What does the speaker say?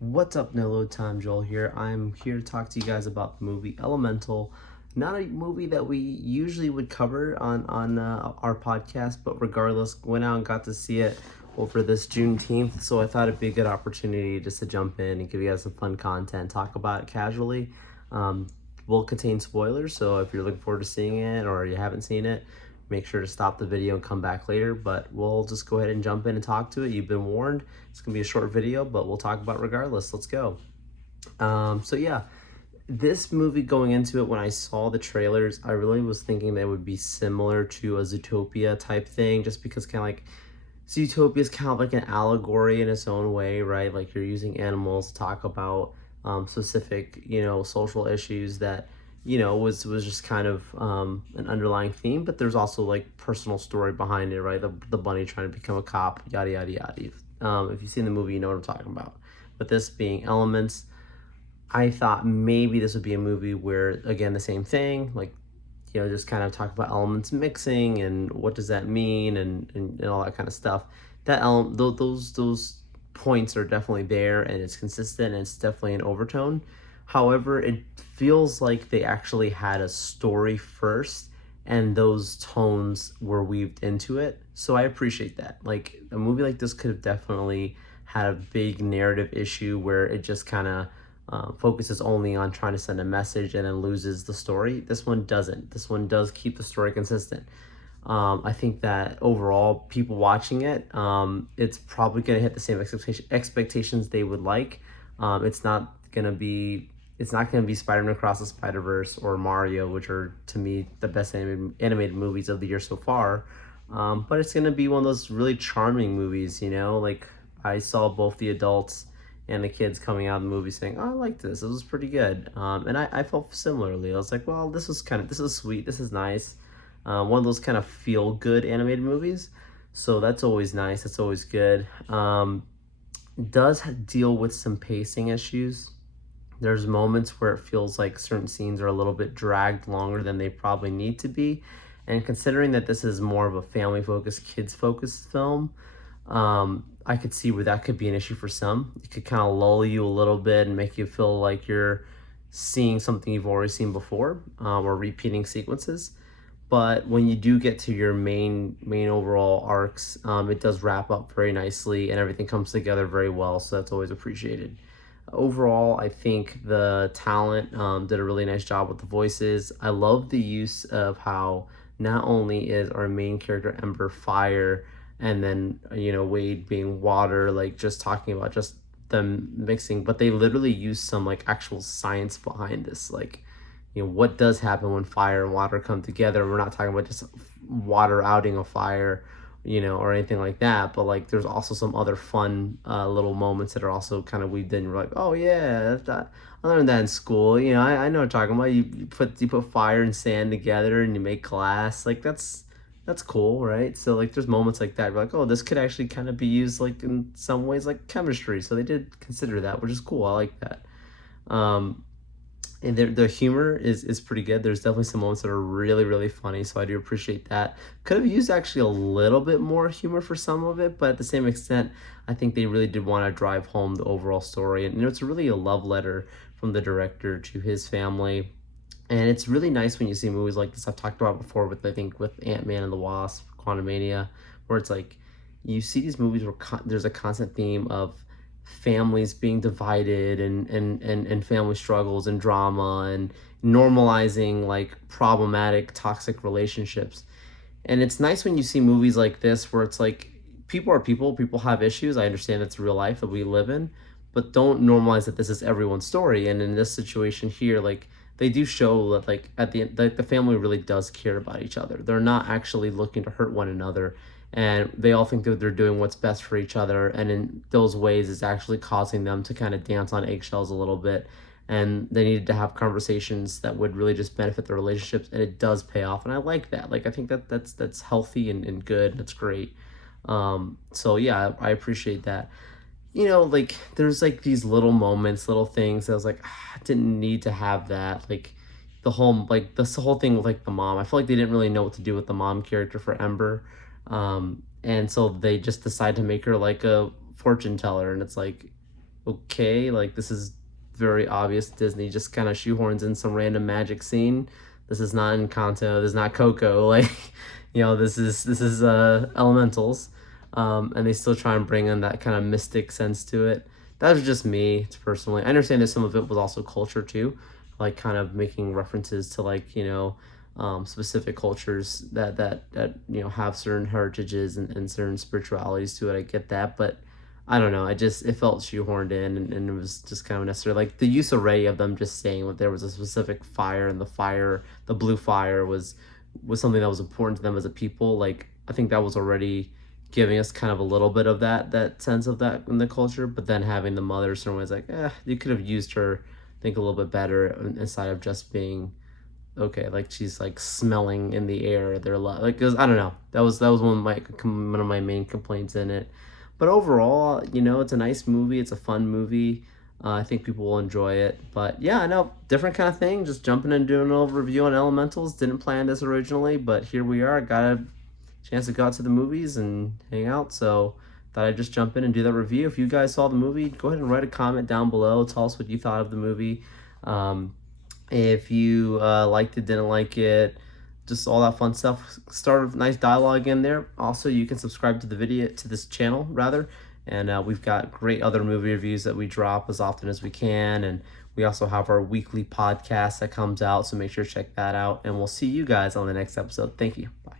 What's up, No Load Time? Joel here. I'm here to talk to you guys about the movie Elemental. Not a movie that we usually would cover on our podcast, but regardless, went out and got to see it over this Juneteenth. So I thought it'd be a good opportunity just to jump in and give you guys some fun content, talk about it casually. Um, will contain spoilers, so if you're looking forward to seeing it or you haven't seen it, make sure to stop the video and come back later. But we'll just go ahead and jump in and talk to it. You've been warned. It's gonna be a short video, but we'll talk about it regardless. Let's go. So yeah, this movie, going into it, when I saw the trailers, I really was thinking that it would be similar to a Zootopia type thing, just because kind of like Zootopia is kind of like an allegory in its own way, right? Like you're using animals to talk about specific, social issues that was just kind of an underlying theme, but there's also like personal story behind it, right? The bunny trying to become a cop, yada yada yada. If you've seen the movie, you know what I'm talking about. But this being Elements, I thought maybe this would be a movie where, again, the same thing, like, just kind of talk about elements mixing and what does that mean and all that kind of stuff. Those points are definitely there, and it's consistent, and it's definitely an overtone. However, it feels like they actually had a story first, and those tones were weaved into it. So I appreciate that. Like, a movie like this could have definitely had a big narrative issue where it just kind of focuses only on trying to send a message and then loses the story. This one doesn't. This one does keep the story consistent. I think that overall, people watching it, it's probably going to hit the same expectations they would like. It's not going to be. It's not going to be Spider-Man Across the Spider-Verse or Mario, which are, to me, the best animated movies of the year so far. But it's going to be one of those really charming movies, like I saw both the adults and the kids coming out of the movie saying, "Oh, I like this. It was pretty good." And I felt similarly. I was like, "Well, this is sweet. This is nice. One of those kind of feel good animated movies." So that's always nice. That's always good. Does deal with some pacing issues. There's moments where it feels like certain scenes are a little bit dragged longer than they probably need to be. And considering that this is more of a family focused, kids focused film, I could see where that could be an issue for some. It could kind of lull you a little bit and make you feel like you're seeing something you've already seen before, or repeating sequences. But when you do get to your main overall arcs, it does wrap up very nicely and everything comes together very well. So that's always appreciated. Overall, I think the talent did a really nice job with the voices. I love the use of how not only is our main character Ember fire, and then Wade being water, like just talking about just them mixing, but they literally use some like actual science behind this, like what does happen when fire and water come together. We're not talking about just water outing a fire, or anything like that. But like, there's also some other fun little moments that are also kind of weaved in. We're like, oh yeah, I learned that in school. I know what I'm talking about. You put fire and sand together and you make glass. Like that's cool, right? So like, there's moments like that. You're like, oh, this could actually kind of be used like in some ways like chemistry. So they did consider that, which is cool. I like that. Um, and the humor is pretty good. There's definitely some moments that are really really funny, so I do appreciate that. Could have used actually a little bit more humor for some of it, but at the same extent, I think they really did want to drive home the overall story. And it's really a love letter from the director to his family. And it's really nice when you see movies like this. I've talked about before with, I think, with Ant-Man and the Wasp, Quantumania, where it's like you see these movies where there's a constant theme of families being divided and family struggles and drama and normalizing like problematic toxic relationships. And it's nice when you see movies like this where it's like people are people, people have issues. I understand it's real life that we live in, but don't normalize that this is everyone's story. And in this situation here, like, they do show that like at the end, like the family really does care about each other. They're not actually looking to hurt one another, and they all think that they're doing what's best for each other. And in those ways, it's actually causing them to kind of dance on eggshells a little bit. And they needed to have conversations that would really just benefit their relationships, and it does pay off. And I like that. Like, I think that's healthy and good. That's great. So yeah, I appreciate that. Like, there's like these little moments, little things that I was like, I didn't need to have that. Like, this whole thing with like the mom. I feel like they didn't really know what to do with the mom character for Ember. And so they just decide to make her like a fortune teller, and it's like, okay, like this is very obvious. Disney just kind of shoehorns in some random magic scene. This is not Encanto. This is not Coco. Like, this is Elementals, and they still try and bring in that kind of mystic sense to it. That was just me personally. I understand that some of it was also culture too, like kind of making references to like specific cultures that have certain heritages and certain spiritualities to it. I get that, but I don't know. It felt shoehorned in, and it was just kind of necessary. Like the use already of them just saying that there was a specific fire, and the blue fire was something that was important to them as a people. Like I think that was already giving us kind of a little bit of that sense of that in the culture. But then having the mother certain ways, like you could have used her, I think, a little bit better instead of just being okay, like she's like smelling in the air. They're like, cause I don't know. That was one of my main complaints in it. But overall, it's a nice movie. It's a fun movie. I think people will enjoy it. But yeah, I know, different kind of thing. Just jumping and doing a little review on Elementals. Didn't plan this originally, but here we are. Got a chance to go out to the movies and hang out. So thought I'd just jump in and do that review. If you guys saw the movie, go ahead and write a comment down below. Tell us what you thought of the movie. If you liked it, didn't like it, just all that fun stuff. Start a nice dialogue in there. Also, you can subscribe to this channel rather, and we've got great other movie reviews that we drop as often as we can, and we also have our weekly podcast that comes out. So make sure to check that out, and we'll see you guys on the next episode. Thank you. Bye.